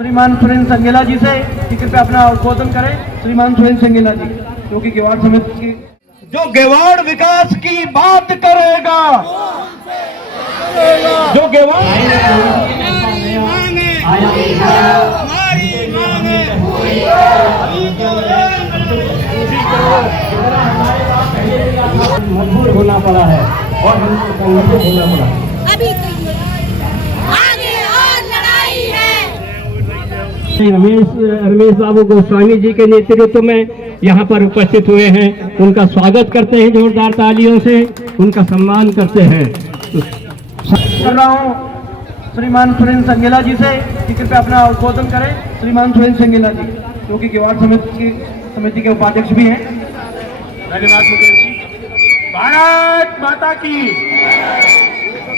श्रीमान सुरेंद्र संगेला जी से कि कृपया अपना उद्बोधन करें। श्रीमान सुरेंद्र संगेला जी जो कि गेवाड़ समिति की, जो गेवाड़ विकास की बात करेगा, जो गेवाड़ मजबूर होना पड़ा है और हमको होना पड़ा। अभी आगे और लड़ाई है। रमेश बाबू गोस्वामी जी के नेतृत्व में यहाँ पर उपस्थित हुए हैं, उनका स्वागत करते हैं जोरदार तालियों से, उनका सम्मान करते हैं। कर रहा हूँ श्रीमान सुरेंद्र संगेला जी से कि कृपया अपना उद्बोधन करें। श्रीमान सुरेंद्र संगेला जी जो कि गेवाड़ समिति के उपाध्यक्ष भी हैं। धन्यवाद मुकेश जी। भारत माता की,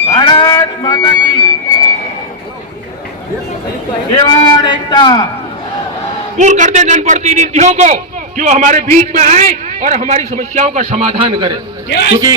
भारत माता की, गेवाड़ एकता। दूर कर दे जनप्रतिनिधियों को कि वो हमारे बीच में आए और हमारी समस्याओं का समाधान करें, क्योंकि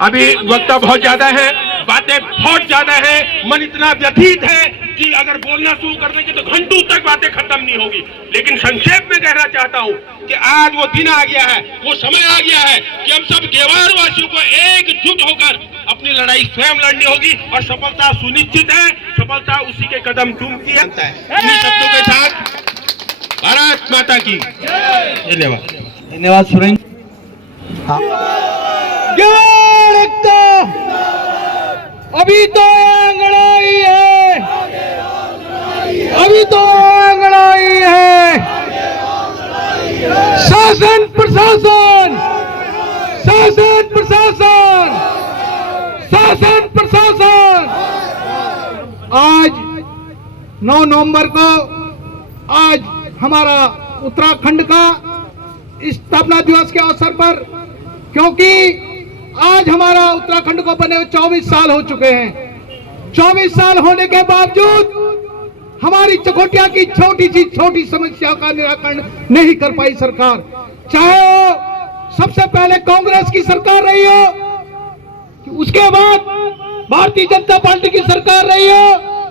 अभी वक्त बहुत ज्यादा है, बातें बहुत ज्यादा है, मन इतना व्यथित है कि अगर बोलना शुरू कर देंगे तो घंटों तक बातें खत्म नहीं होगी। लेकिन संक्षेप में कहना चाहता हूं कि आज वो दिन आ गया है, वो समय आ गया है कि हम सब गेवाड़ वासियों को एकजुट होकर अपनी लड़ाई स्वयं लड़नी होगी और सफलता सुनिश्चित है, सफलता उसी के कदम चूमती है। इन्हीं शब्दों के साथ भारत माता की धन्यवाद। धन्यवाद सुरेंद्र। गेवाड़ एकता अभी तो लड़ाई है, अभी तो लड़ाई है। शासन प्रशासन, शासन प्रशासन, शासन प्रशासन। आज 9 नवंबर को आज हमारा उत्तराखंड का स्थापना दिवस के अवसर पर, क्योंकि आज हमारा उत्तराखंड को बने 24 साल हो चुके हैं। 24 साल होने के बावजूद हमारी चकोटिया की छोटी सी छोटी समस्या का निराकरण नहीं कर पाई सरकार। चाहे वो सबसे पहले कांग्रेस की सरकार रही हो, उसके बाद भारतीय जनता पार्टी की सरकार रही हो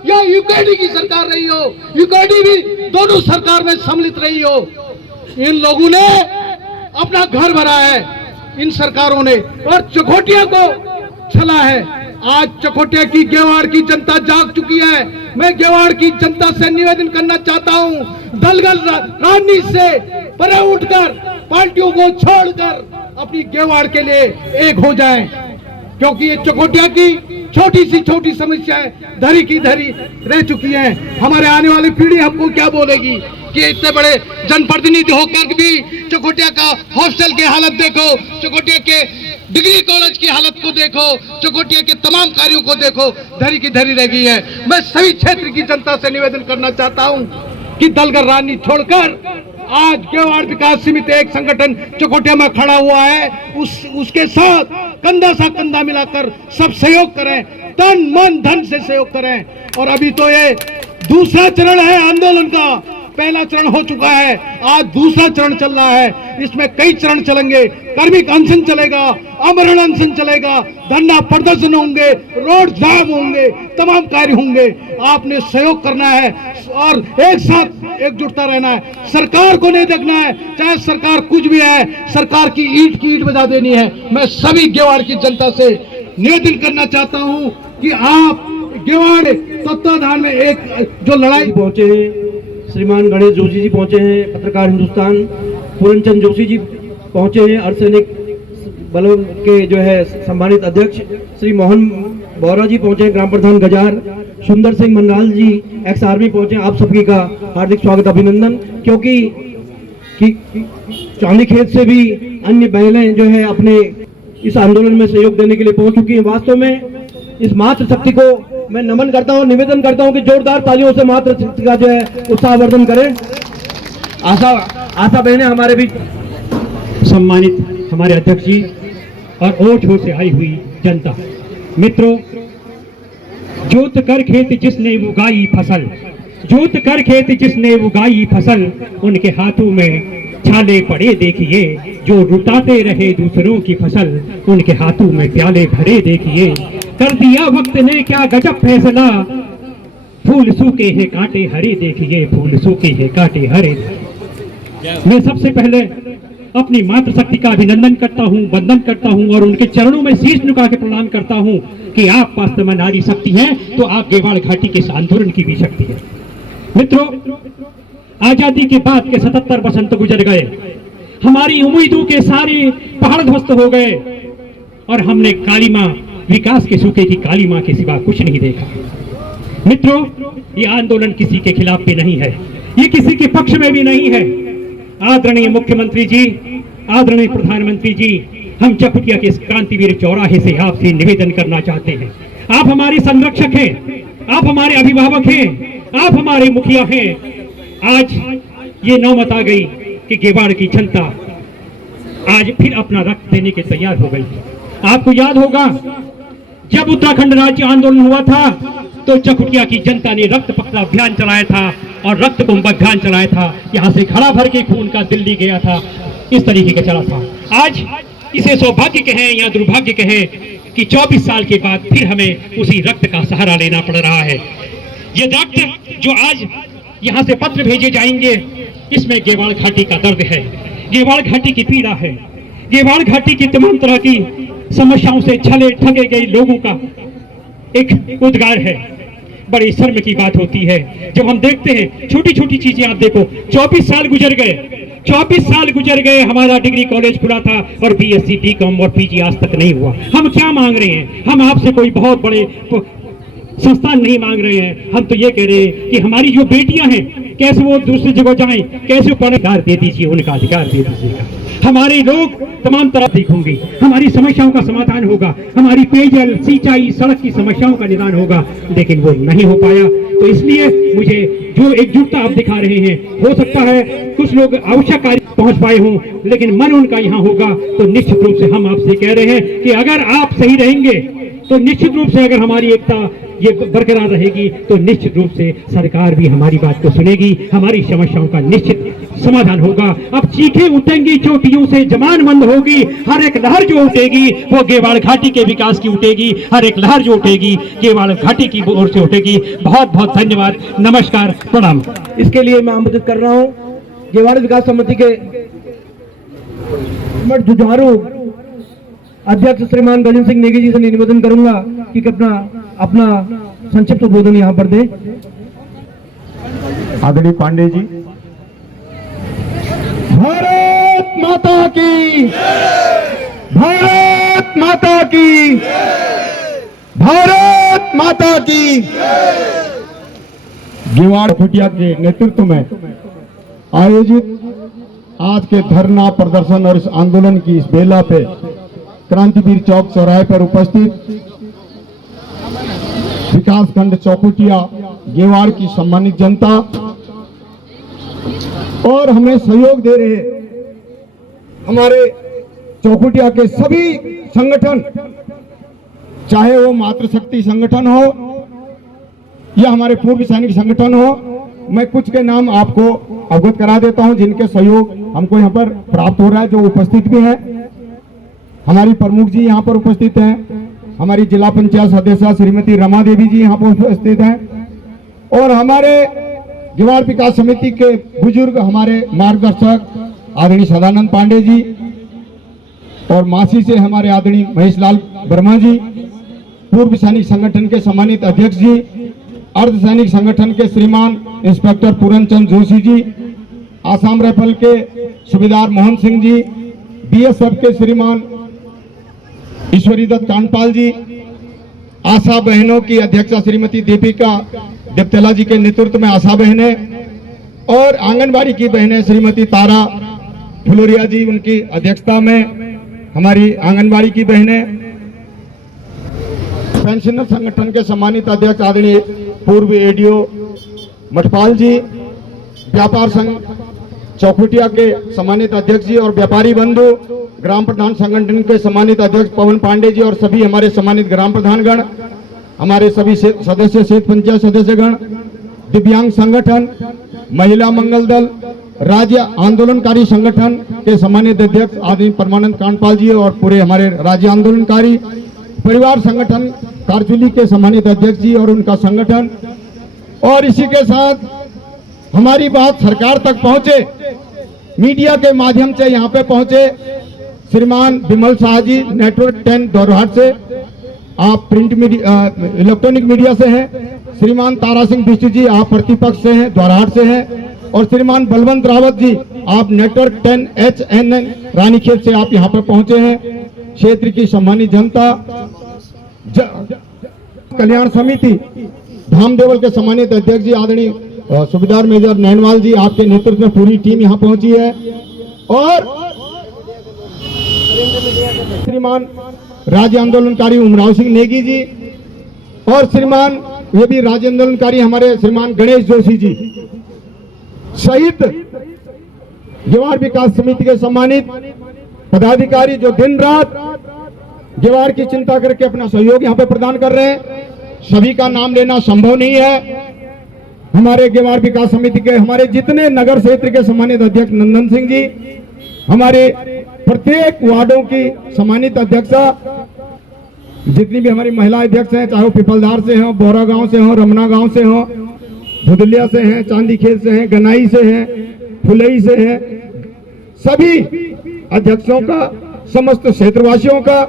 या यूकेडी की सरकार रही हो, यूकेडी भी दोनों सरकार में सम्मिलित रही हो, इन लोगों ने अपना घर भरा है इन सरकारों ने और चकोटिया को छला है। आज चकोटिया की गेवाड़ की जनता जाग चुकी है। मैं गेवाड़ की जनता से निवेदन करना चाहता हूं, दलगत राजनीति से परे उठकर पार्टियों को छोड़कर अपनी गेवाड़ के लिए एक हो जाएं, क्योंकि ये चकोटिया की छोटी सी छोटी समस्याएं धरी की धरी रह चुकी हैं। हमारे आने वाली पीढ़ी हमको क्या बोलेगी कि इतने बड़े जनप्रतिनिधि होकर भी चकोटिया का हॉस्टल की हालत देखो, चकोटिया के डिग्री कॉलेज की हालत को देखो, चकोटिया के तमाम कार्यों को देखो, धरी की धरी रह गई है। मैं सभी क्षेत्र की जनता से निवेदन करना चाहता हूं कि दलगत राजनीति छोड़कर आज गेवाड़ विकास समिति एक संगठन चकोटिया में खड़ा हुआ है, उसके साथ कंधा सा कंधा मिलाकर सब सहयोग करें, तन मन धन से सहयोग करें। और अभी तो ये दूसरा चरण है आंदोलन का, पहला चरण हो चुका है, आज दूसरा चरण चल रहा है। इसमें कई चरण चलेंगे, कार्मिक अनशन चलेगा, आमरण अनशन चलेगा, धरना प्रदर्शन होंगे, रोड जाम होंगे, तमाम कार्य होंगे। आपने सहयोग करना है और एक साथ एकजुटता रहना है। सरकार को नहीं देखना है, चाहे सरकार कुछ भी है, सरकार की ईंट बजा देनी है। मैं सभी गेवाड़ की जनता से निवेदन करना चाहता हूं कि आप गेवाड़ तत्वाधान में एक जो लड़ाई पहुंचे हैं, श्रीमान गणेश जोशी जी पहुंचे हैं, पत्रकार हिंदुस्तान पूरनचंद जोशी जी पहुंचे हैं, अर्धसैनिक बलों के जो है सम्मानित अध्यक्ष श्री मोहन बोरा जी पहुंचे हैं, ग्राम प्रधान गजार, सुंदर सिंह मनराल जी एक्स आर्मी पहुंचे हैं। आप सबकी का हार्दिक स्वागत अभिनंदन, क्योंकि चांदी खेत से भी अन्य महिलाएं जो है अपने इस आंदोलन में सहयोग देने के लिए पहुंच चुकी है। वास्तव में इस मातृशक्ति को मैं नमन करता हूं, निवेदन करता हूं कि जोरदार तालियों से मातृशक्ति का जो है उत्साहवर्धन करें। आशा बहने हमारे भी सम्मानित हमारे अध्यक्ष जी और ओठ से आई हुई जनता, मित्रों, जोत कर खेत जिसने उगाई फसल, जोत कर खेत जिसने उगाई फसल, उनके हाथों में छाले पड़े देखिए, जो लुटाते रहे दूसरों की फसल, उनके हाथों में प्याले भरे देखिए। कर दिया वक्त ने क्या गजब फैसला, फूल सूखे हैं कांटे हरे देखिए, फूल सूखे हैं कांटे हरे। मैं सबसे पहले अपनी मातृशक्ति का अभिनंदन करता हूँ, वंदन करता हूँ और उनके चरणों में शीश झुका के प्रणाम करता हूँ कि आप वास्तव में नारी शक्ति हैं, तो आप गेवाड़ घाटी के इस आंदोलन की भी शक्ति है। मित्रों, आजादी के बाद के 77 वसंत गुजर गए, हमारी उम्मीदों के सारे पहाड़ ध्वस्त हो गए और हमने काली माँ, विकास के सूखे की काली माँ के सिवा कुछ नहीं देखा। मित्रों, ये आंदोलन किसी के खिलाफ भी नहीं है, ये किसी के पक्ष में भी नहीं है। आदरणीय मुख्यमंत्री जी, आदरणीय प्रधानमंत्री जी, हम चकुटिया के इस क्रांतिवीर चौराहे से आपसे निवेदन करना चाहते हैं। आप हमारे संरक्षक हैं, आप हमारे अभिभावक हैं, आप हमारे मुखिया हैं। आज ये नौबत आ गई कि गेवाड़ की जनता आज फिर अपना रक्त देने के तैयार हो गई। आपको याद होगा जब उत्तराखंड राज्य आंदोलन हुआ था तो चकुटिया की जनता ने रक्त पकड़ा अभियान चलाया था और रक्त कुंभ अभियान चलाया था। यहाँ से घड़ा भर के खून का दिल्ली गया था, इस तरीके का चला था। आज इसे सौभाग्य कहें या दुर्भाग्य कहें कि 24 साल के बाद फिर हमें उसी रक्त का सहारा लेना पड़ रहा है। ये रक्त जो आज यहाँ से पत्र भेजे जाएंगे, इसमें गेवाड़ घाटी का दर्द है, गेवाड़ घाटी की पीड़ा है, गेवाड़ घाटी की तमाम तरह की समस्याओं से छले ठगे गए लोगों का एक उद्गार है। बड़ी शर्म की बात होती है जब हम देखते हैं छोटी छोटी चीजें। आप देखो, 24 साल गुजर गए, 24 साल गुजर गए, हमारा डिग्री कॉलेज खुला था और बीएससी, बीकॉम और पीजी आज तक नहीं हुआ। हम क्या मांग रहे हैं? हम आपसे कोई बहुत बड़े संस्थान नहीं मांग रहे हैं, हम तो ये कह रहे हैं कि हमारी जो बेटियां हैं कैसे वो दूसरी जगह जाएं, कैसे पढ़े, अधिकार दे दीजिए, उनका अधिकार दे दीजिएगा। हमारे लोग तमाम तरह देखेंगे, हमारी समस्याओं का समाधान होगा, हमारी पेयजल, सिंचाई, सड़क की समस्याओं का निदान होगा, लेकिन वो नहीं हो पाया। तो इसलिए मुझे जो एकजुटता आप दिखा रहे हैं, हो सकता है कुछ लोग आवश्यक कार्य पहुंच पाए हों, लेकिन मन उनका यहाँ होगा। तो निश्चित रूप से हम आपसे कह रहे हैं कि अगर आप सही रहेंगे तो निश्चित रूप से, अगर हमारी एकता ये बरकरार रहेगी तो निश्चित रूप से सरकार भी हमारी बात को सुनेगी, हमारी समस्याओं का निश्चित समाधान होगा। अब चीखें उठेंगी, चोटियों से जमान बंद होगी, हर एक लहर जो उठेगी वो गेवाड़ घाटी के विकास की उठेगी, हर एक लहर जो उठेगी गेवाड़ घाटी की ओर से उठेगी। बहुत बहुत धन्यवाद, नमस्कार, प्रणाम। इसके लिए मैं आमंत्रित कर रहा हूँ गेवाड़ विकास समिति के जुझारू अध्यक्ष श्रीमान गजन सिंह नेगी जी से निवेदन करूंगा कि अपना संक्षिप्त उद्बोधन यहाँ पर दे। आदरणीय पांडे जी। भारत माता की, भारत माता की, भारत माता की। गेवाड़ घाटी के नेतृत्व में आयोजित आज के धरना प्रदर्शन और इस आंदोलन की इस बेला पे क्रांतिवीर चौक चौराहे पर उपस्थित विकासखंड चौकुटिया गेवाड़ की सम्मानित जनता और हमें सहयोग दे रहे हमारे चौकुटिया के सभी संगठन, चाहे वो मातृशक्ति संगठन हो या हमारे पूर्व सैनिक संगठन हो। मैं कुछ के नाम आपको अवगत करा देता हूं जिनके सहयोग हमको यहाँ पर प्राप्त हो रहा है, जो उपस्थित भी हैं। हमारी प्रमुख जी यहाँ पर उपस्थित हैं, हमारी जिला पंचायत सदस्य श्रीमती रमा देवी जी यहाँ पर उपस्थित हैं और हमारे गेवाड़ विकास समिति के बुजुर्ग हमारे मार्गदर्शक आदरणीय सदानंद पांडे जी और मासी से हमारे आदरणीय महेश लाल वर्मा जी, पूर्व सैनिक संगठन के सम्मानित अध्यक्ष जी, अर्ध सैनिक संगठन के श्रीमान इंस्पेक्टर पूरनचंद जोशी जी, आसाम राइफल के सूबेदार मोहन सिंह जी, बीएसएफ के श्रीमान ईश्वरी दत्त कांडपाल जी, आशा बहनों की अध्यक्षा श्रीमती दीपिका देवतेला जी के नेतृत्व में आशा बहनें और आंगनबाड़ी की बहनें श्रीमती तारा फुलोरिया जी, उनकी अध्यक्षता में हमारी आंगनबाड़ी की बहनें, पेंशनर संगठन के सम्मानित अध्यक्ष आदरणीय पूर्व एडीओ मठपाल जी, व्यापार संघ चौकुटिया के सम्मानित अध्यक्ष जी और व्यापारी बंधु, ग्राम प्रधान संगठन के सम्मानित अध्यक्ष पवन पांडे जी और सभी हमारे सम्मानित ग्राम प्रधानगण, हमारे सभी सदस्य क्षेत्र पंचायत सदस्यगण, दिव्यांग संगठन, महिला मंगल दल, राज्य आंदोलनकारी संगठन के सम्मानित अध्यक्ष आदरणीय परमानंद कांडपाल जी और पूरे हमारे राज्य आंदोलनकारी परिवार संगठन कारचुली के सम्मानित अध्यक्ष जी और उनका संगठन, और इसी के साथ हमारी बात सरकार तक पहुंचे, मीडिया के माध्यम से यहाँ पे पहुंचे श्रीमान विमल शाह जी नेटवर्क 10 दोरहाट से, आप प्रिंट मीडिया इलेक्ट्रॉनिक मीडिया से हैं, श्रीमान तारा सिंह बिष्ट जी आप प्रतिपक्ष से हैं, दोरहाट से हैं, और श्रीमान बलवंत रावत जी आप नेटवर्क 10 HNN रानीखेत से आप यहाँ पर पहुंचे हैं। क्षेत्र की सम्मानित जनता, कल्याण समिति धामदेवल के सम्मानित अध्यक्ष जी आदरणीय सूबेदार मेजर नैनवाल जी आपके नेतृत्व में पूरी टीम यहाँ पहुंची है, और श्रीमान राज्य आंदोलनकारी उमराव सिंह नेगी जी, और श्रीमान ये भी राज्य आंदोलनकारी हमारे श्रीमान गणेश जोशी जी सहित गेवार विकास समिति के सम्मानित पदाधिकारी जो दिन रात गेवार की चिंता करके अपना सहयोग यहाँ पे प्रदान कर रहे हैं। सभी का नाम लेना संभव नहीं है। हमारे गेवार विकास समिति के हमारे जितने नगर क्षेत्र के सम्मानित अध्यक्ष नंदन सिंह जी, हमारे प्रत्येक वार्डों की सम्मानित अध्यक्षा, जितनी भी हमारी महिला अध्यक्ष हैं, चाहे वो पिपलदार से हो, बोरा गांव से हो, रमना गांव से हो, भुदलिया से हैं, चांदीखेत से हैं, गनाई से हैं, फुलई से हैं, सभी अध्यक्षों का, समस्त क्षेत्रवासियों का,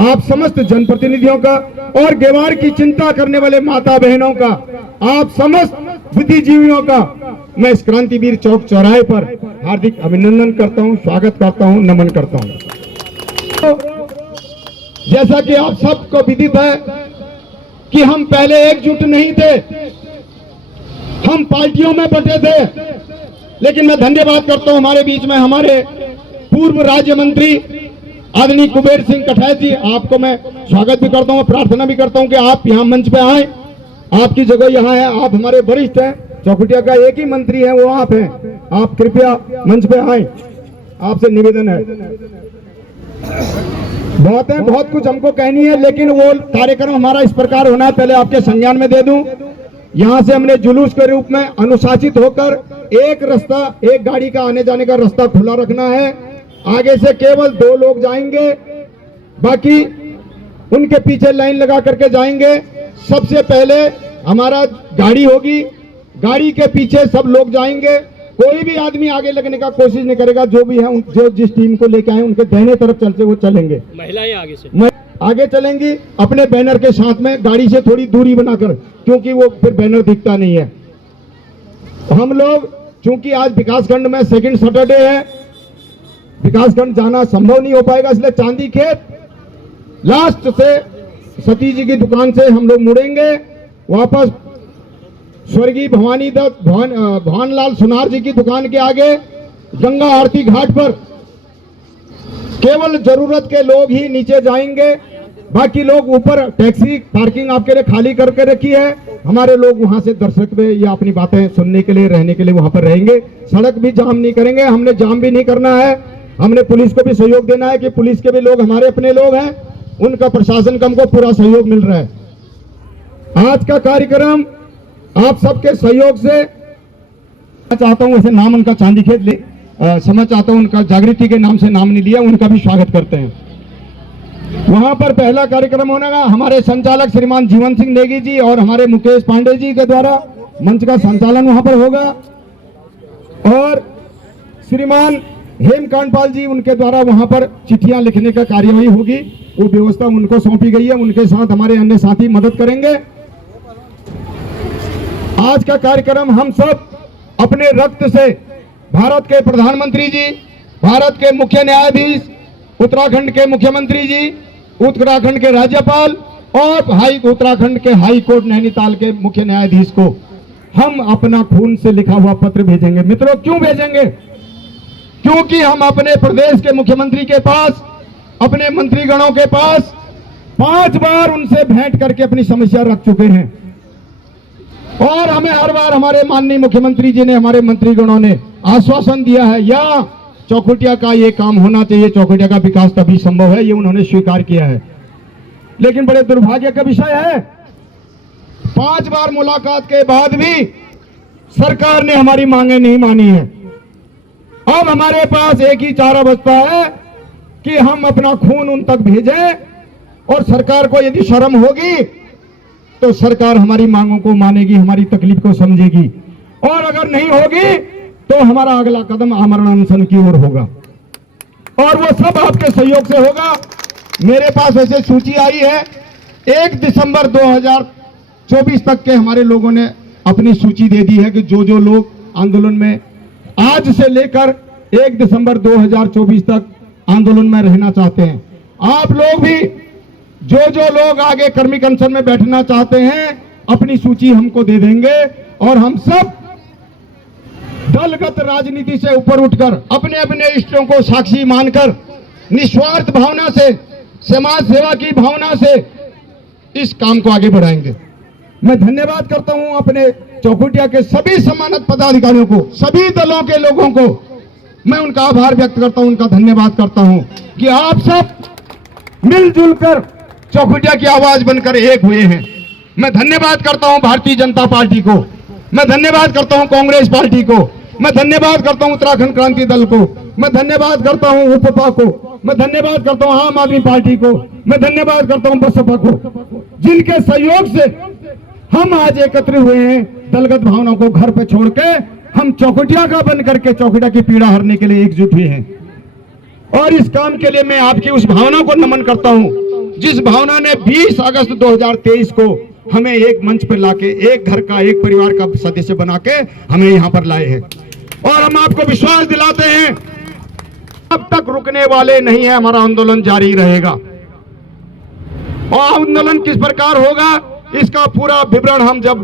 आप समस्त जनप्रतिनिधियों का और गेवार की चिंता करने वाले माता बहनों का, आप समस्त बुद्धिजीवियों का मैं इस क्रांतिवीर चौक चौराहे पर हार्दिक अभिनंदन करता हूं, स्वागत करता हूं, नमन करता हूं। तो जैसा कि आप सबको विदित है कि हम पहले एकजुट नहीं थे, हम पार्टियों में बटे थे, लेकिन मैं धन्यवाद करता हूं हमारे बीच में हमारे पूर्व राज्य मंत्री आदरणीय कुबेर सिंह कठैत जी, आपको मैं स्वागत भी करता हूं, प्रार्थना भी करता हूं कि आप यहां मंच पे आए, आपकी जगह यहां है, आप हमारे वरिष्ठ हैं, चौखुटिया का एक ही मंत्री है वो आप हैं, आप कृपया मंच पे आए, आपसे निवेदन है। बहुत कुछ हमको कहनी है, लेकिन वो कार्यक्रम हमारा इस प्रकार होना है, पहले आपके संज्ञान में दे दूं। यहां से हमने जुलूस के रूप में अनुशासित होकर एक रास्ता, एक गाड़ी का आने जाने का रास्ता खुला रखना है। आगे से केवल 2 लोग जाएंगे, बाकी उनके पीछे लाइन लगा करके जाएंगे। सबसे पहले हमारा गाड़ी होगी, गाड़ी के पीछे सब लोग जाएंगे, कोई भी आदमी आगे लगने का कोशिश नहीं करेगा। जो भी है, जो जिस टीम को लेके आए उनके दाहिने तरफ चलते वो चलेंगे, महिलाएं आगे चलेंगी अपने बैनर के साथ में, गाड़ी से थोड़ी दूरी बनाकर, क्योंकि वो फिर बैनर दिखता नहीं है। हम लोग चूंकि आज विकासखंड में सेकंड सैटरडे है, विकासखंड जाना संभव नहीं हो पाएगा, इसलिए चांदीखेत लास्ट से सती जी की दुकान से हम लोग मुड़ेंगे वापस स्वर्गीय भवानी दत्त भवानलाल सुनार जी की दुकान के आगे गंगा आरती घाट पर केवल जरूरत के लोग ही नीचे जाएंगे, बाकी लोग ऊपर टैक्सी पार्किंग आपके लिए खाली करके रखी है। हमारे लोग वहां से दर्शक में या अपनी बातें सुनने के लिए, रहने के लिए वहां पर रहेंगे। सड़क भी जाम नहीं करेंगे, हमने जाम भी नहीं करना है। हमने पुलिस को भी सहयोग देना है कि पुलिस के भी लोग हमारे अपने लोग हैं, उनका प्रशासन का हमको पूरा सहयोग मिल रहा है। आज का कार्यक्रम आप सबके सहयोग से चाहता हूं, वैसे नाम उनका चांदीखेत ले समझ चाहता हूं, उनका जागृति के नाम से नाम नहीं लिया, उनका भी स्वागत करते हैं। वहां पर पहला कार्यक्रम होगा हमारे संचालक श्रीमान जीवन सिंह नेगी जी और हमारे मुकेश पांडे जी के द्वारा मंच का संचालन वहां पर होगा, और श्रीमान हेमकांत पाल जी उनके द्वारा वहां पर चिट्ठियां लिखने का कार्यवाही होगी, वो व्यवस्था उनको सौंपी गई है, उनके साथ हमारे अन्य साथी मदद करेंगे। आज का कार्यक्रम हम सब अपने रक्त से भारत के प्रधानमंत्री जी, भारत के मुख्य न्यायाधीश, उत्तराखंड के मुख्यमंत्री जी, उत्तराखंड के राज्यपाल और उत्तराखंड के हाई कोर्ट नैनीताल के मुख्य न्यायाधीश को हम अपना खून से लिखा हुआ पत्र भेजेंगे। मित्रों, क्यों भेजेंगे? क्योंकि हम अपने प्रदेश के मुख्यमंत्री के पास, अपने मंत्रीगणों के पास 5 बार उनसे भेंट करके अपनी समस्या रख चुके हैं, और हमें हर बार हमारे माननीय मुख्यमंत्री जी ने, हमारे मंत्रीगणों ने आश्वासन दिया है, या चौखुटिया का ये काम होना चाहिए, चौखुटिया का विकास तभी संभव है, ये उन्होंने स्वीकार किया है। लेकिन बड़े दुर्भाग्य का विषय है, 5 बार मुलाकात के बाद भी सरकार ने हमारी मांगे नहीं मानी है। अब हमारे पास एक ही चारा बचता है कि हम अपना खून उन तक भेजें, और सरकार को यदि शर्म होगी तो सरकार हमारी मांगों को मानेगी, हमारी तकलीफ को समझेगी, और अगर नहीं होगी तो हमारा अगला कदम आमरण अनशन की ओर होगा, और वो सब आपके सहयोग से होगा। मेरे पास ऐसे सूची आई है, 1 दिसंबर 2024 तक के हमारे लोगों ने अपनी सूची दे दी है कि जो जो लोग आंदोलन में आज से लेकर 1 दिसंबर 2024 तक आंदोलन में रहना चाहते हैं। आप लोग भी जो जो लोग आगे कर्मिक अनशन में बैठना चाहते हैं अपनी सूची हमको दे देंगे, और हम सब दलगत राजनीति से ऊपर उठकर अपने अपने इष्टों को साक्षी मानकर निस्वार्थ भावना से, समाज सेवा की भावना से इस काम को आगे बढ़ाएंगे। मैं धन्यवाद करता हूं अपने चौखुटिया के सभी सम्मानित पदाधिकारियों को, सभी दलों के लोगों को मैं उनका आभार व्यक्त करता हूं, उनका धन्यवाद करता हूं कि आप सब मिलजुल कर चौखुटिया की आवाज बनकर एक हुए हैं। मैं धन्यवाद करता हूं भारतीय जनता पार्टी को, मैं धन्यवाद करता हूं कांग्रेस पार्टी को, मैं धन्यवाद करता हूं उत्तराखंड क्रांति दल को, मैं धन्यवाद करता हूं उपपा को, मैं धन्यवाद करता हूं आम आदमी पार्टी को, मैं धन्यवाद करता हूं बसपा को, जिनके सहयोग से हम आज एकत्र हुए हैं। दलगत भावना को घर पे छोड़ के हम चौखुटिया का बन करके चौखुटिया की पीड़ा हरने के लिए एकजुट हुए हैं, और इस काम के लिए मैं आपकी उस भावना को नमन करता हूं जिस भावना ने 20 अगस्त 2023 को हमें एक मंच पर लाके, एक घर का, एक परिवार का सदस्य बना के हमें यहां पर लाए हैं। और हम आपको विश्वास दिलाते हैं अब तक रुकने वाले नहीं है, हमारा आंदोलन जारी रहेगा। और आंदोलन किस प्रकार होगा इसका पूरा विवरण हम जब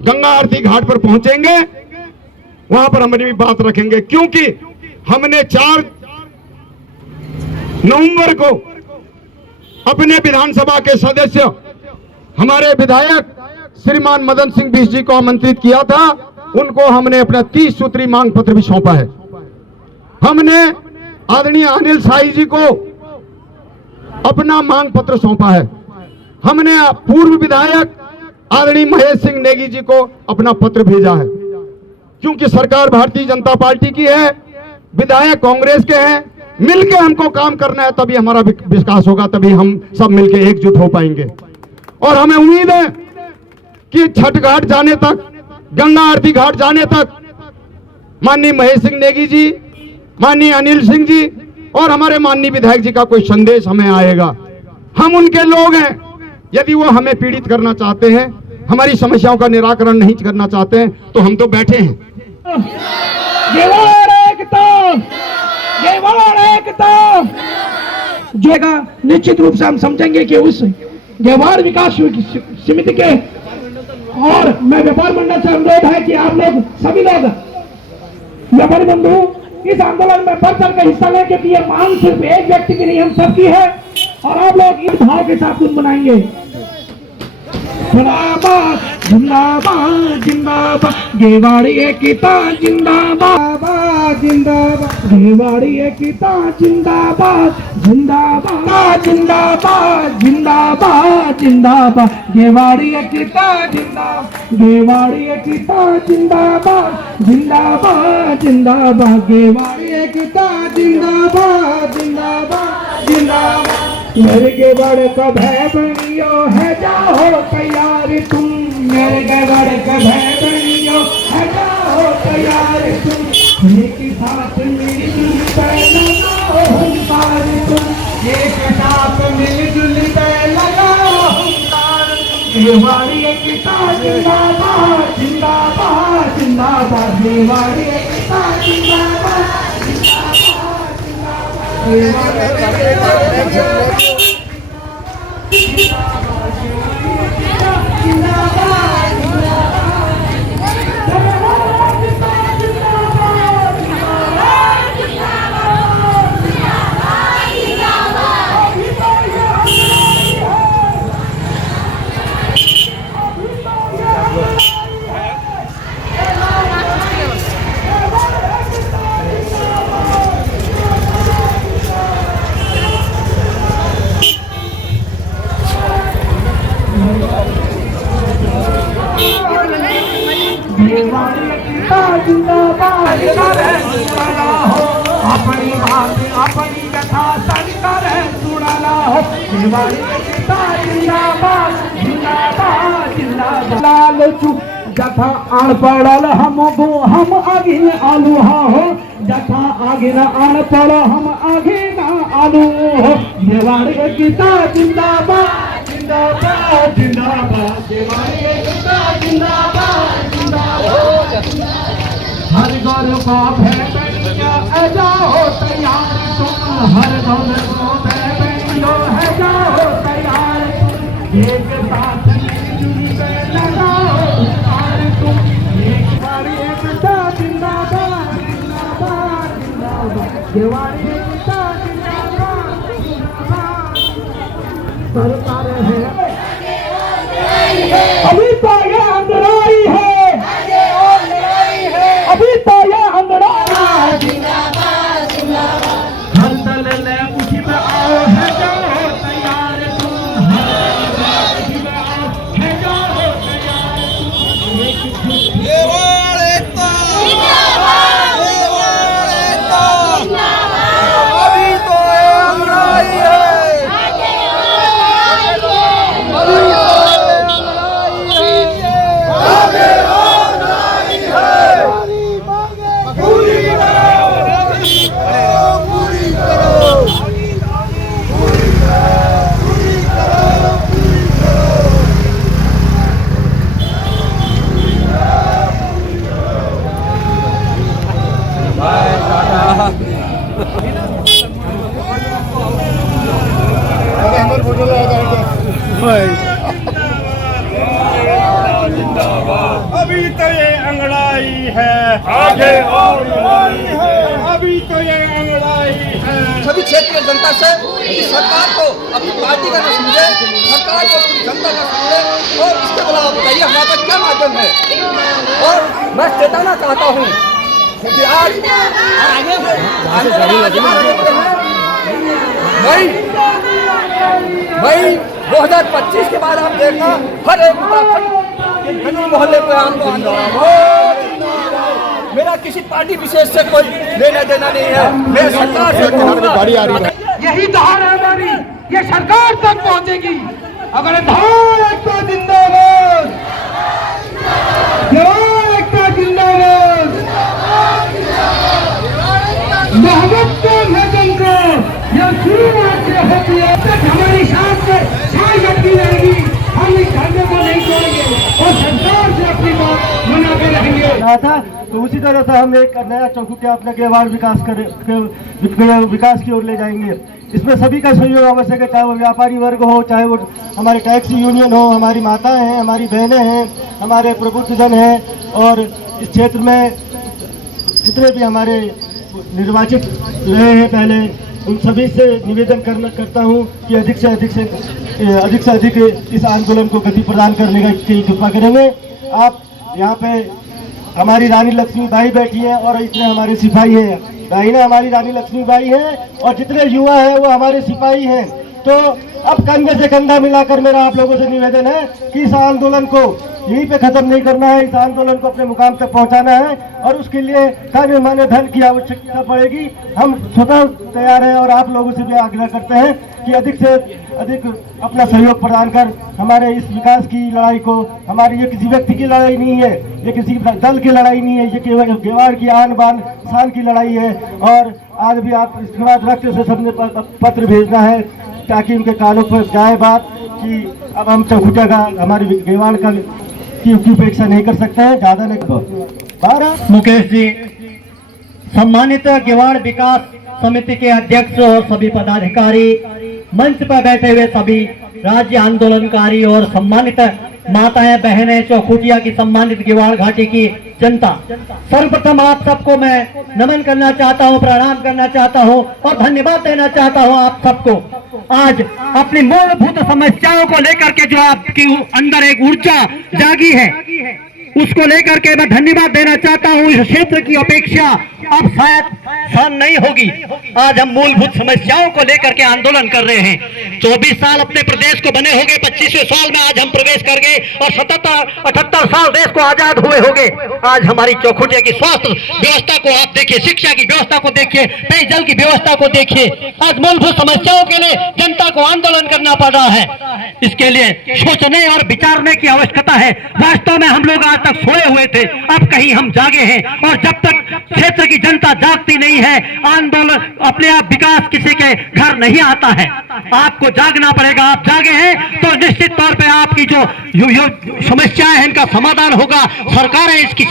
गंगा आरती घाट पर पहुंचेंगे वहां पर हम अपनी बात रखेंगे, क्योंकि हमने 4 नवंबर को अपने विधानसभा के सदस्य हमारे विधायक श्रीमान मदन सिंह बीस जी को आमंत्रित किया था। उनको हमने अपना 30 सूत्री मांग पत्र भी सौंपा है। हमने आदरणीय अनिल साई जी को अपना मांग पत्र सौंपा है। हमने पूर्व विधायक आदरणीय महेश सिंह नेगी जी को अपना पत्र भेजा है, क्योंकि सरकार भारतीय जनता पार्टी की है, विधायक कांग्रेस के हैं। मिलकर हमको काम करना है, तभी हमारा विकास होगा, तभी हम सब मिलकर एकजुट हो पाएंगे। और हमें उम्मीद है कि छठ घाट जाने तक, गंगा आरती घाट जाने तक माननीय महेश सिंह नेगी जी, माननीय अनिल सिंह जी और हमारे माननीय विधायक जी का कोई संदेश हमें आएगा। हम उनके लोग हैं। यदि वो हमें पीड़ित करना चाहते हैं, हमारी समस्याओं का निराकरण नहीं करना चाहते हैं, तो हम तो बैठे हैं। निश्चित रूप से हम समझेंगे कि उस व्यवहार विकास समिति के, और मैं व्यापार मंडल से अनुरोध है कि आप लोग सभी लोग व्यापारी बंधु इस आंदोलन में बढ़ चढ़ कर हिस्सा लें, क्योंकि ये मांग सिर्फ एक व्यक्ति की नहीं, हम सबकी है। और आप लोग इस भाव के साथ गुनगुनाएंगे। जिंदाबाद जिंदाबाद जिंदाबाद गेवाड़ी एकता जिंदाबाद जिंदाबाद गेवाड़ी एकता जिंदाबाद जिंदाबाद जिंदाबाद जिंदाबाद जिंदाबाद गेवाड़ी एकता जिंदाबाद गेवाड़ी एकता जिंदाबाद जिंदाबाद जिंदाबाद गेवाड़ी एकता जिंदाबाद जिंदाबाद जिंदाबाद मेरे गेवाड़ का भय बनियो है जाओ तैयार तुम, मेरे गेवाड़ का भय बनियो है जाओ तैयार तुम, एक साथ मिलजुल कर लगाओ हुंकार तुम, एक साथ मिलजुल कर लगाओ हुंकार। गेवाड़ी एकता जिंदाबाद जिंदाबाद जिंदाबाद गेवाड़ी एकता जिंदाबाद अपनी बात अपनी कथा संकर सुनाना हो। गेवाड़ी एकता जिंदाबाद। जिंदाबाद जिंदाबाद लालचू जथा आण पड़ल हम आगे न आलू हो जथा आगे न आण पड़ हम आगे न आलू हो देवाड़ के गीता जिंदाबाद जिंदाबाद जिंदाबाद देवाड़ के गीता जिंदाबाद जिंदाबाद हर घर को भेड़िया है जाओ तैयार तुम हर घर को भेड़िया है जाओ तैयार एक साथ मिलजुल कर लगाओ तार तुम एक बार एकता जिंदाबाद जिंदाबाद जिंदाबाद देवारी एकता जिंदाबाद जिंदाबाद सरकार है अभी तो ये अंदराई है अभी तो ये अंदराई जिंदाबाद जिंदाबाद हर दल ले उठी में आओ है जाओ तैयार तुम हर उठी में आओ है जाओ तैयार देवाड़ एकता जिंदाबाद देवाड़ एकता जिंदाबाद अभी तो ये अंदराई है अभी तो ये अंगड़ाई है आगे और लड़ाई है अभी तो ये अंगड़ाई है सभी क्षेत्रीय जनता से कि सरकार को अपनी पार्टी का न समझे सरकार को अपनी जनता का समझे और इसके अलावा बताइए हमारे पास क्या माध्यम है और मैं चेताना चाहता हूँ कि आज मई 2025 के बाद आप देखना हर एक गली मोहल्ले पे आपको आंदोलन मेरा किसी पार्टी विशेष से कोई लेना देना नहीं है मैं सरकार से यही धार है हमारी ये सरकार तक पहुंचेगी अगर धार एकता जिंदाबाद धार एकता जिंदाबाद मोहम्मद को भजन को यह शुरुआत से होती है तक हमारी साथ से सारी लड़की रहेगी हम इस धरने को नहीं छोड़ेंगे और सरकार से अपनी बात मना के रहेंगे था तो उसी तरह से हम एक नया चौखुटिया अपने गेवाड़ विकास की ओर ले जाएंगे। इसमें सभी का सहयोग आवश्यक है, चाहे वो व्यापारी वर्ग हो, चाहे वो हमारे टैक्सी यूनियन हो, हमारी माताएं हैं, हमारी बहनें हैं, हमारे प्रबुद्धजन हैं और इस क्षेत्र में जितने भी हमारे निर्वाचित रहे हैं पहले उन सभी से निवेदन करता हूं कि अधिक से अधिक इस आंदोलन को गति प्रदान करने की कृपा करेंगे। आप यहाँ पे हमारी रानी लक्ष्मीबाई बैठी हैं और इतने हमारे सिपाही हैं, दाहिने हमारी रानी लक्ष्मीबाई हैं और जितने युवा हैं वो हमारे सिपाही हैं। तो अब कंधे से कंधा मिलाकर मेरा आप लोगों से निवेदन है कि इस आंदोलन को यहीं पे खत्म नहीं करना है, इस आंदोलन को अपने मुकाम तक पहुंचाना है और उसके लिए तन मन धन की आवश्यकता पड़ेगी। हम स्वतः तैयार हैं और आप लोगों से भी आग्रह करते हैं कि अधिक से अधिक अपना सहयोग प्रदान कर हमारे इस विकास की लड़ाई को, हमारी ये किसी व्यक्ति की लड़ाई नहीं है, ये किसी दल की लड़ाई नहीं है, ये केवल गेवाड़ की आन बान शान की लड़ाई है। और आज भी आप इसके बाद रक्त से सबने पत्र भेजना है ताकि उनके कानों पर जाए बात कि अब हम चौखुटिया का हमारे गेवाड़ का की उपेक्षा नहीं कर सकते हैं। ज्यादा नहीं मुकेश जी, सम्मानित गेवाड़ विकास समिति के अध्यक्ष और सभी पदाधिकारी, मंच पर बैठे हुए सभी राज्य आंदोलनकारी और सम्मानित माताएं बहनें, चौखुटिया की सम्मानित गेवाड़ घाटी की जनता, सर्वप्रथम आप सबको मैं नमन करना चाहता हूं, प्रणाम करना चाहता हूं और धन्यवाद देना चाहता हूं आप सबको। आज अपनी मूलभूत समस्याओं को लेकर के जो आपके अंदर एक ऊर्जा जागी है उसको लेकर के मैं धन्यवाद देना चाहता हूं। इस क्षेत्र की अपेक्षा अब शायद सहन नहीं होगी। आज हम मूलभूत समस्याओं को लेकर के आंदोलन कर रहे हैं। 24 साल अपने प्रदेश को बने हो गए, 25वें साल में आज हम प्रवेश कर गए और 77-78 साल देश को आजाद हुए हो गए। आज हमारी चौखुटिया की स्वास्थ्य व्यवस्था को आप देखिए, शिक्षा की व्यवस्था को देखिए, पेयजल की व्यवस्था को देखिए। आज मूलभूत समस्याओं के लिए जनता को आंदोलन करना पड़ रहा है। इसके लिए सोचने और विचारने की आवश्यकता है। वास्तव में हम लोग आज तक सोए हुए थे, अब कहीं हम जागे हैं। और जब तक क्षेत्र की जनता जागती नहीं है, आंदोलन अपने आप विकास किसी के घर नहीं आता है। आपको जागना पड़ेगा। आप जागे हैं तो निश्चित तौर पे आपकी जो समस्याएं हैं इनका समाधान होगा। सरकारें इसकी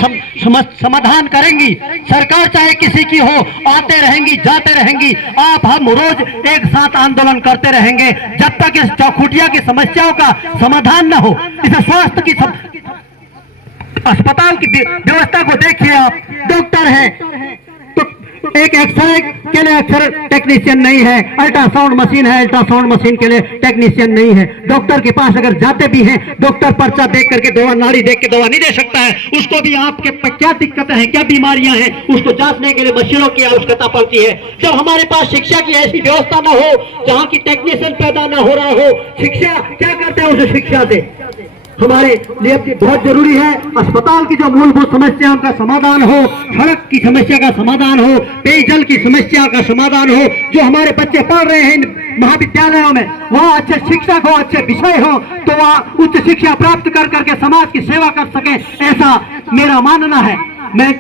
समाधान करेंगी। सरकार चाहे किसी की हो, आते रहेंगी, जाते रहेंगी। आप हम रोज एक साथ आंदोलन करते रहेंगे जब तक इस चौखुटिया की समस्याओं का समाधान न हो। इसे स्वास्थ्य की अस्पताल की व्यवस्था को देखिए। आप डॉक्टर हैं तो एक एक्सरे के लिए एक्सरे टेक्नीशियन नहीं है, अल्ट्रासाउंड मशीन है, अल्ट्रासाउंड मशीन के लिए टेक्नीशियन नहीं है। डॉक्टर के पास अगर जाते भी हैं, डॉक्टर पर्चा देख करके दवा, नाड़ी देख के दवा नहीं दे सकता है। उसको भी आपके क्या दिक्कतें हैं, क्या बीमारियां हैं, उसको जांचने के लिए मशीनों की आवश्यकता पड़ती है। जब हमारे पास शिक्षा की ऐसी व्यवस्था न हो, जहाँ की टेक्नीशियन पैदा न हो रहा हो, शिक्षा क्या करते हैं उस शिक्षा से हमारे लिए बहुत जरूरी है। अस्पताल की जो मूलभूत समस्याओं का समाधान हो, सड़क की समस्या का समाधान हो, पेयजल की समस्या का समाधान हो। जो हमारे बच्चे पढ़ रहे हैं महाविद्यालयों में, वहाँ अच्छे शिक्षक हो, अच्छे विषय हो, तो वहाँ उच्च शिक्षा प्राप्त कर करके समाज की सेवा कर सके, ऐसा मेरा मानना है। मैं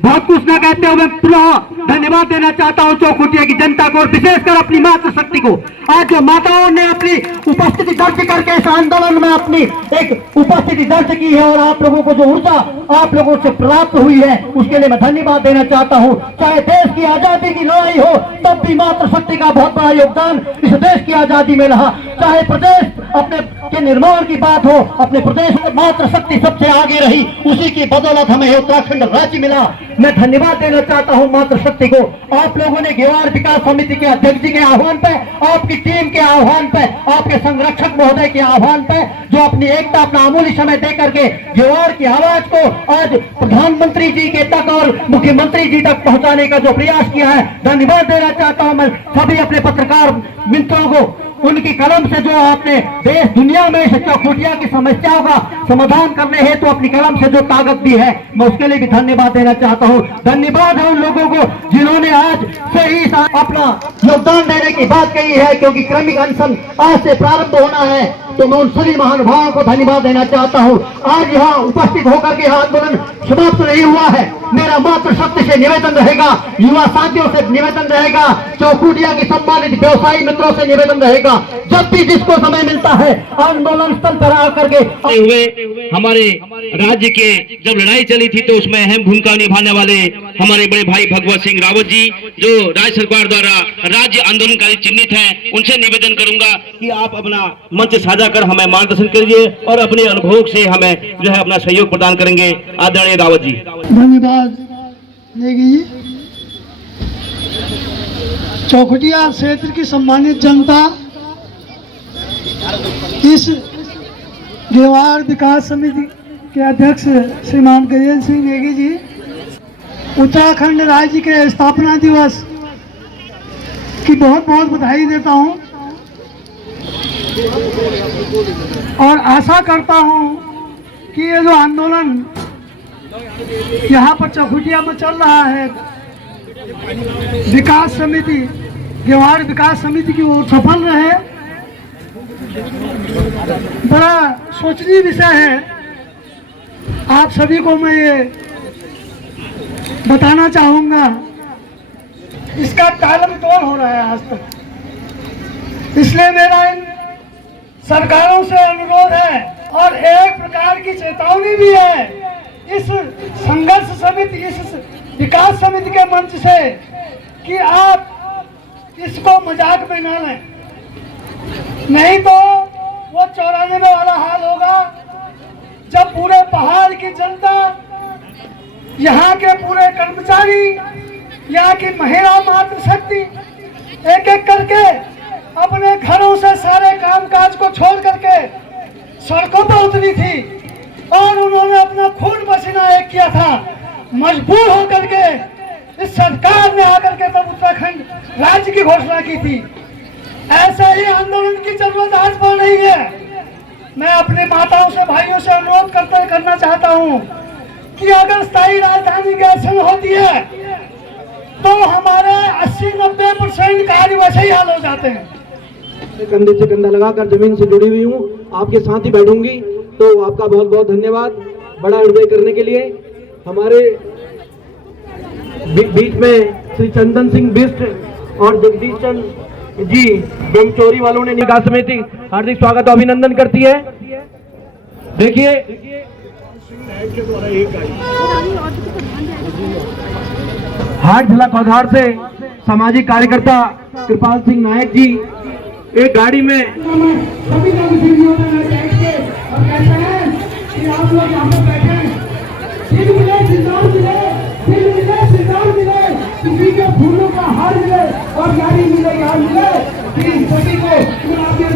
बहुत कुछ न कहते हुए पुनः धन्यवाद देना चाहता हूं चौखुटिया की जनता को और विशेषकर अपनी मातृशक्ति को। आज जो माताओं ने अपनी उपस्थिति दर्ज करके इस आंदोलन में अपनी एक उपस्थिति दर्ज की है और आप लोगों को जो ऊर्जा आप लोगों से प्राप्त हुई है, उसके लिए मैं धन्यवाद देना चाहता हूं। चाहे देश की आजादी की लड़ाई हो, तब भी मातृशक्ति का बहुत बड़ा योगदान इस देश की आजादी में रहा। चाहे प्रदेश अपने के निर्माण की बात हो, अपने प्रदेश में मातृशक्ति सबसे आगे रही, उसी की बदौलत हमें उत्तराखंड राज्य मिला। मैं धन्यवाद देना चाहता हूं मातृशक्ति को। आप लोगों ने गेवार विकास समिति के अध्यक्ष जी के आह्वान पे, आपकी टीम के आह्वान पे, आपके संरक्षक महोदय के आह्वान पे, जो अपनी एकता, अपना अमूल्य समय दे करके गेवार की आवाज को आज प्रधानमंत्री जी के तक और मुख्यमंत्री जी तक पहुंचाने का जो प्रयास किया है, धन्यवाद देना चाहता हूं मैं सभी अपने पत्रकार मित्रों को। उनकी कलम से जो आपने देश दुनिया में इस चौखुटिया की समस्याओं का समाधान करने हेतु अपनी कलम से जो ताकत दी है, मैं उसके लिए भी धन्यवाद देना चाहता हूं। धन्यवाद है उन लोगों को जिन्होंने आज से ही अपना योगदान देने की बात कही है, क्योंकि क्रमिक अनशन आज से प्रारंभ होना है। तो मैं उन सभी महानुभावों को धन्यवाद देना चाहता हूं। आज यहाँ उपस्थित होकर के आंदोलन समाप्त नहीं हुआ है। मेरा मातृशक्ति से निवेदन रहेगा, युवा साथियों से निवेदन रहेगा, चौखुटिया की सम्मानित व्यवसायी मित्रों से निवेदन रहेगा, जब भी जिसको समय मिलता है आंदोलन स्थल पर आकर के हुए हमारे राज्य के जब लड़ाई चली थी तो उसमें अहम भूमिका निभाने वाले हमारे बड़े भाई भगवत सिंह रावत जी, जो राज्य सरकार द्वारा राज्य आंदोलनकारी चिन्हित हैं, उनसे निवेदन करूंगा कि आप अपना मंच साझा कर हमें मार्गदर्शन करिए और अपने अनुभव से हमें जो है अपना सहयोग प्रदान करेंगे। आदरणीय रावत जी। धन्यवाद नेगी जी। चौखुटिया क्षेत्र की सम्मानित जनता, इस गेवार विकास समिति के अध्यक्ष श्रीमान गजेंद्र सिंह नेगी जी, उत्तराखंड राज्य के स्थापना दिवस की बहुत बहुत बधाई देता हूं और आशा करता हूं कि ये जो आंदोलन यहाँ पर चौखुटिया में चल रहा है, विकास समिति, गेवार विकास समिति की वो सफल रहे। बड़ा सोचनीय विषय है। आप सभी को मैं ये बताना चाहूँगा, इसका टालम टोल हो रहा है आज तक। इसलिए मेरा इन सरकारों से अनुरोध है और एक प्रकार की चेतावनी भी है इस संघर्ष समिति, इस विकास समिति के मंच से, कि आप इसको मजाक में ना लें, नहीं तो वो 94 वाला हाल होगा जब पूरे पहाड़ की जनता, यहाँ के पूरे कर्मचारी, यहाँ की महिला मातृशक्ति एक एक करके अपने घरों से सारे कामकाज को छोड़ करके सड़कों पर उतरी थी और उन्होंने अपना खून पसीना एक किया था, मजबूर होकर के इस सरकार ने आकर के तब उत्तराखंड राज्य की घोषणा की थी। ऐसे ही आंदोलन की जरूरत आज पड़ रही है। मैं अपनी माताओं से, भाइयों से अनुरोध करना चाहता हूं कि अगर स्थायी राजधानी गैसन होती है तो हमारे 80-90% कार्य वैसे ही हाल हो जाते हैं। कंधे से कंधा लगाकर जमीन से जुड़ी हुई हूँ, आपके साथ ही बैठूंगी। तो आपका बहुत बहुत धन्यवाद बड़ा हृदय करने के लिए। हमारे बीच में श्री चंदन सिंह बिष्ट और जगदीश चंद जी ब्रह्मचोरी वालों ने निकाय समिति हार्दिक स्वागत और अभिनंदन करती है। देखिए हाट जिला कौधार से सामाजिक कार्यकर्ता कृपाल सिंह नायक जी एक गाड़ी में सभी लोग सीढ़ियों पे बैठ के और कहते हैं कि आप लोग यहाँ पे बैठे, दिल मिले सिंदूर मिले, दिल मिले सिंदूर मिले, किसी के फूलों का हार मिले और गाड़ी मिले यार मिले, कि सभी को चुनाव के